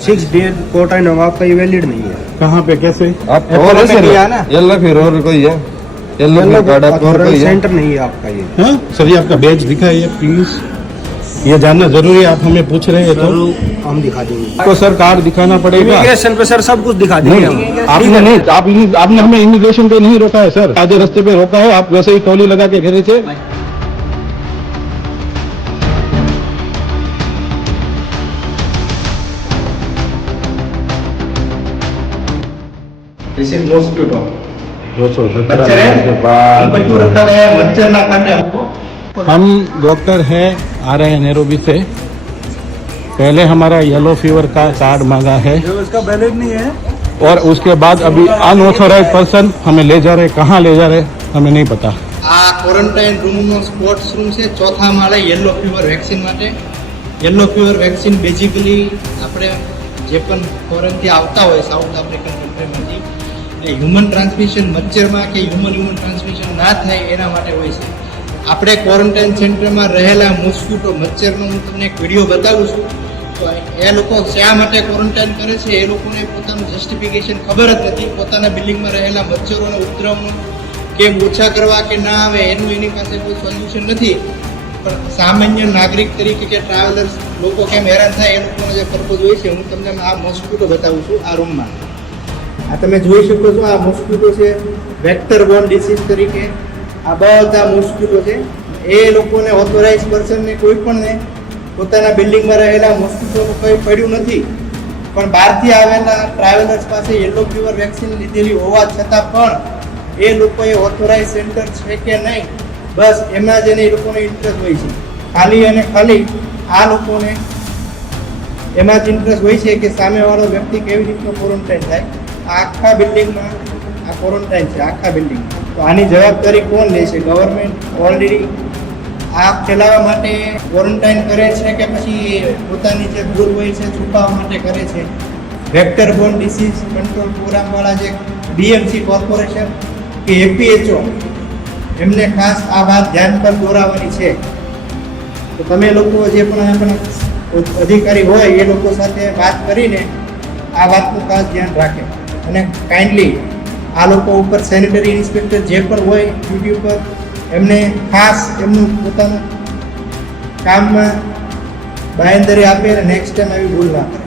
6 days quarantine होगा आपका, ये वैलिड नहीं है। कहाँ पे कैसे आप और ऐसे किया ना, येलो फिर और कोई है, येलो फिर कार्ड आप और कोई है। सेंटर नहीं है आपका ये। हाँ सर, ये आपका बैच दिखाइए प्लीज, ये जानना जरूरी है। आप हमें पूछ रहे हैं तो हम दिखा देंगे आपको सर कार्ड दिखाना पड़ेगा। इमिग्रेशन पे सर सब कुछ दिखा देंगे हम। आपने नहीं, आपने हमें इमिग्रेशन पे नहीं रोका है सर, आधे रास्ते पे रोका है। आप वैसे ही टोली लगा के घेरे थे। This is mosquito. मच्छर है, रखा है मच्छर ना काटे हमको। हम डॉक्टर हैं, आ रहे हैं नैरोबी से। पहले हमारा येलो फीवर का कार्ड मांगा है जो इसका वैलिड नहीं है, और उसके बाद अभी अनऑथोराइज पर्सन हमें ले जा रहे, कहाँ ले जा रहे हमें नहीं पता। આ ક્વોરન્ટાઇન રૂમનો સ્પોર્ટ્સ રૂમ છે, ચોથા માળે યલો ફીવર વેક્સિન માટે. યલો ફીવર વેક્સિન બેઝિકલી આપણે જે પણ ફોરેનથી આવતા હોય સાઉથ આફ્રિકન કન્ટ્રીમાંથી, એટલે હ્યુમન ટ્રાન્સમિશન મચ્છરમાં કે હ્યુમન ટ્રાન્સમિશન ના થાય એના માટે હોય છે. આપણે ક્વોરન્ટાઇન સેન્ટરમાં રહેલા મોસ્કિટો મચ્છરનો હું તમને એક વિડીયો બતાવું છું. તો એ લોકો શા માટે ક્વોરન્ટાઇન કરે છે એ લોકોને પોતાનું જસ્ટિફિકેશન ખબર જ નથી. પોતાના બિલ્ડિંગમાં રહેલા મચ્છરોને ઉપદ્રવનું કેમ ઓછા કરવા કે ના આવે એનું એની પાસે કોઈ સોલ્યુશન નથી. પણ સામાન્ય નાગરિક તરીકે કે ટ્રાવેલર્સ લોકો કેમ હેરાન થાય એ લોકોનો જે પર્પઝ હોય છે, હું તમને આ મોસ્કિટો બતાવું છું આ રૂમમાં. આ તમે જોઈ શકો છો, આ મોસ્કિટો છે વેક્ટર બોર્ન ડિસીઝ તરીકે. આ બધા મોસ્કિટો છે. એ લોકોને ઓથોરાઇઝ પર્સનને કોઈ પણને પોતાના બિલ્ડિંગમાં રહેલા મોસ્કિટોનું કંઈ પડ્યું નથી. પણ બહારથી આવેલા ટ્રાવેલર્સ પાસે યલો ફીવર વેક્સિન લીધેલી હોવા છતાં પણ એ લોકોએ ઓથોરાઇઝ સેન્ટર છે કે નહીં, બસ એમાં જ એને એ લોકોનો ઇન્ટરેસ્ટ હોય છે. ખાલી અને ખાલી આ લોકોને એમાં જ ઇન્ટરેસ્ટ હોય છે કે સામેવાળો વ્યક્તિ કેવી રીતનો ક્વોરન્ટાઇન થાય. આખા બિલ્ડિંગમાં આ ક્વોરન્ટાઇન છે, આખા બિલ્ડિંગ. તો આની જવાબદારી કોણ લે છે? ગવર્મેન્ટ ઓલરેડી આ ફેલાવવા માટે ક્વોરન્ટાઇન કરે છે કે પછી પોતાની જે ભૂલ હોય છે છુપાવવા માટે કરે છે? વેક્ટર બોર્ન ડિસીઝ કંટ્રોલ પ્રોગ્રામવાળા જે બીએમસી કોર્પોરેશન કે એપીએચઓ, એમને ખાસ આ વાત ધ્યાન પર દોરાવવાની છે. તો તમે લોકો જે પણ આપણા અધિકારી હોય એ લોકો સાથે વાત કરીને આ વાતનું ખાસ ધ્યાન રાખે અને કાઇન્ડલી આ લોકો ઉપર સેનિટરી ઇન્સ્પેક્ટર જે પણ હોય ડ્યુટી ઉપર, એમને ખાસ એમનું પોતાનું કામમાં બાંયધરી આપે અને નેક્સ્ટ ટાઈમ આવી ભૂલ ના કરે.